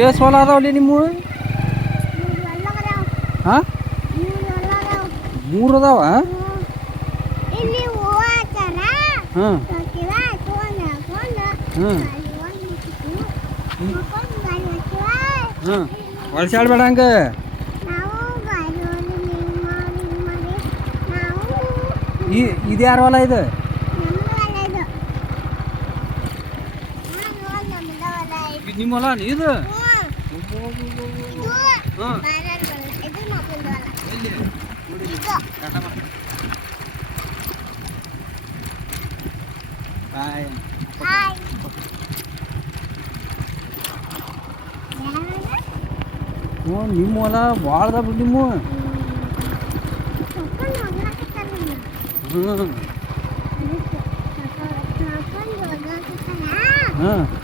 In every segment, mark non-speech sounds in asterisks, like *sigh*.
ಎಷ್ಟು ಹೊಲ ಅದಾವಲ್ಲಿ ನಿಮ್ಮ ಹಾಂ? ಮೂರು ಅದಾವ? ಹಚ್ಚಾರ ಹಾಂ ಹಾಕಿವ ತಗೊಂಡ್ ಹಾಕೊಂಡ್ ಹ್ಮ್. ಅಲ್ಲಿ ಒಂದ್ ಹಾಯ್. ಯಾರು? ಹ್ಞೂ ನಿಮ್ಮ ಹೊಲ ಭಾಳ ಬಿಡು ನಿಮ್ಮ. ಹ್ಞೂ. ಹಾಂ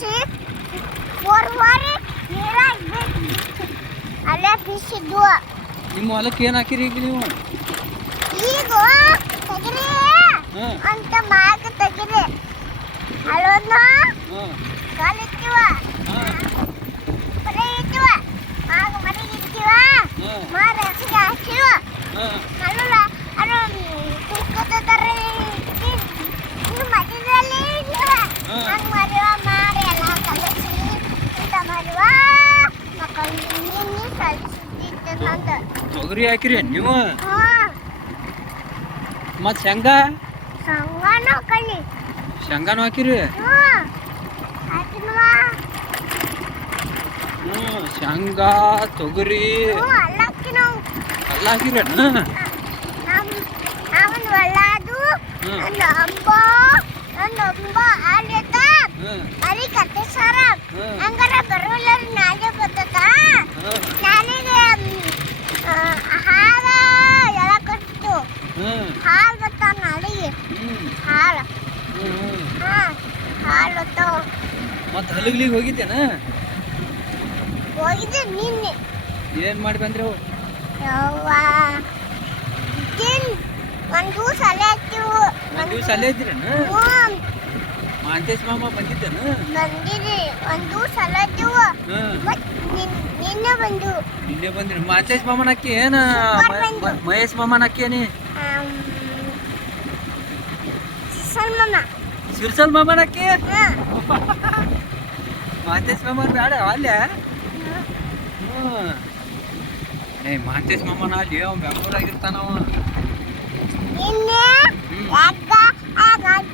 ಕಟ್ಟಿಸಿ ಮೂರು ವಾರಿ ನೀರಾಗ ಅಲ್ಲೇ ಬೀಸಿದ್ವು ನಿಮ್ಮ ಹೊಲಕ್ಕೆ ಏನು ಹಾಕಿರಿ ಈಗ ನೀವು? ಈಗ ತೆಗಿರಿ. ಹಾಂ. ಅಂತ ಮಾಗ ತೆಗಿರಿ. ಅಲ್ಲೊಂದು ಕಾಲಿಟ್ಟಿವ? ಹಾಂ. ಕಲಿಸಿದ್ದಿತ್ತು ನಂದು ತೊಗರಿ ಹಾಕಿರಿ ನೀವು ಹಾಂ ಮತ್ತು ಶೇಂಗಾ ಸಂಗನೂ ಕಲಿ ಶೇಂಗಾನು ಹಾಕಿರಿ ಹ್ಞೂ ಹಾಕಿನವ ಹ್ಞೂ ಶೇಂಗಾ ತೊಗರಿ ಹ್ಞೂ ಅಲ್ಲಕ್ಕಿ ನಾವು ಎಲ್ಲ ಹಾಕಿರಿ ನಮ್ಮ ನಾವೊಂದು ಒಳ್ಳಾದು ಹ್ಞೂ ಒಂದು ಹಬ್ಬ ಒಂದು ಹಬ್ಬ ಆಡ್ಯತ ಹ್ಞೂ ಅರಿ ಕತೆ ಸರ ಹ್ಞೂ ಹಂಗಾರ ಬರೋಲ್ಲ ನಾಳೆ ಬರ್ತದ ಹ್ಞೂ ನನಗೆ ಹಾಲ ಎಳಕತ್ತು ಹ್ಞೂ ಹಾಲು ಬತ್ತ ನಾಳೆಗೆ ಹ್ಞೂ ಹಾಲು ಹ್ಞೂ ಹಾ ಹಾಲು ಬತ್ತಾವ ಮತ್ತು ಹಲಗಲಿಗೆ ಹೋಗಿದ್ದೇನ? ಹೋಗಿದ್ದೆ ನಿನ್ನೆ. ಏನು ಮಾಡಿ ಬಂದ್ರೆ? ಅವು ಯವ್ವ. ತಿನ್ ಒಂದು ದಿವಸ ಅಲ್ಲೇ ಹಚ್ಚಿವು ಒಂದು ದಿವಸ ಅಲ್ಲೇ ಇದ್ದೀರೇನ? ಹ್ಞೂ ಮಾಂತೇಶ್ ಮಾಮ ಬಂದಿದ್ದೇನ? ಬಂದಿರಿ ಒಂದು ದಿವಸ ಅಲ್ಲೇ ಹಚ್ಚಿವು ಹ್ಞೂ ಮತ್ ನಿನ್ ನಿನ್ನೆ ಬಂದು. ಇಲ್ಲೇ ಬಂದ್ರಿ. ಮಾಂತೇಶ್ ಮಾಮನ ಅಕ್ಕಿ ಏನ. ಮಹೇಶ್ ಮಾಮನ ಅಕ್ಕಿ ಏನಿ? ಆಮ್, ಸಿರ್ಸಲ್ ಮಾಮನ ಅಕ್ಕಿ ಹಾಂ. *laughs* ಮಾಂತೇಶ್ ಮಾಮನ್ ಬೇಡ ಅಲ್ಲೇ? ಹ್ಞೂ ಏ ಮಾಂತೇಶ್ ಮಾಮನ ಅಲ್ಲಿ ಅವ ಬೆಂಗಳೂರಾಗಿರ್ತಾನವ ಅವ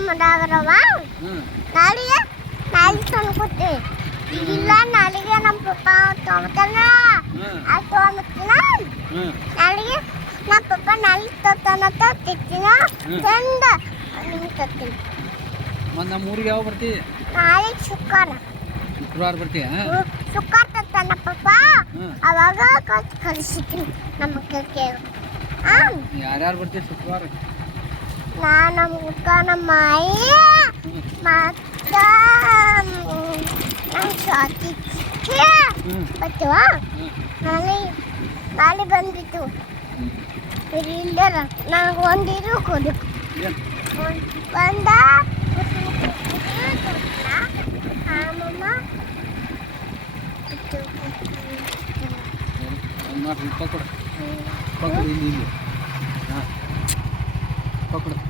ಹ್ಮ್. ನಾಳೆಗೆ ತಂದ್ಕೊಡ್ತೀವಿ ನಾಳೆಗೆ ನಮ್ಮ ಪಪ್ಪ ತೊಗೊತಾನ ಹ್ಮ್. ಅದು ನಾಳೆಗೆ ನಮ್ಮ ಪಪ್ಪ ನಾಳೆಗೆ ತೊಗೊತಾನ ತಿಂತೀನ ಹ್ಮ್. ತಂದ ನಿಮ್ಗೆ ತತ್ತೀನಿ ಮತ್ತು ನಮ್ಮ ಊರಿಗೆ ಯಾವಾಗ ಬರ್ತಿ? ನಾಳೆಗೆ ಶುಕ್ರವಾರ. ಶುಕ್ರವಾರ ಬರ್ತೀಯ? ಶುಕ್ರವಾರ ತತ್ತಾನ ಪಪ್ಪ. ಅವಾಗ ನಮ್ಮ ಯಾರ್ಯಾರು ಬರ್ತೀವಿ ಶುಕ್ರವಾರ ನಾ ನಮ್ಮ ಅಕ್ಕ ನಮ್ಮ ಆಯಿ ಹ್ಮ್ ಮತ್ತ ನಮ್ಮ ಸ್ವಾತಿ ಹ್ಮ್ ಬರ್ತವ ಹ್ಮ್ ನಾಳೆ ನಾಳೆ ಬಂದಿತ್ತು ಹ್ಮ್ ಇಲ್ಲರ ನನಗೆ ಒಂದು ಇದು ಕೊಡು ಏನು ಒಂದ ಆಮಮ್ಮ ಇದು ಒಂದು ನಾಲ್ಕು ರೂಪಾಯಿ ಕೊಡು ರೂಪಾಯಿ ಕೊಡು ಇಲ್ಲಿ பக்கக்கூடாது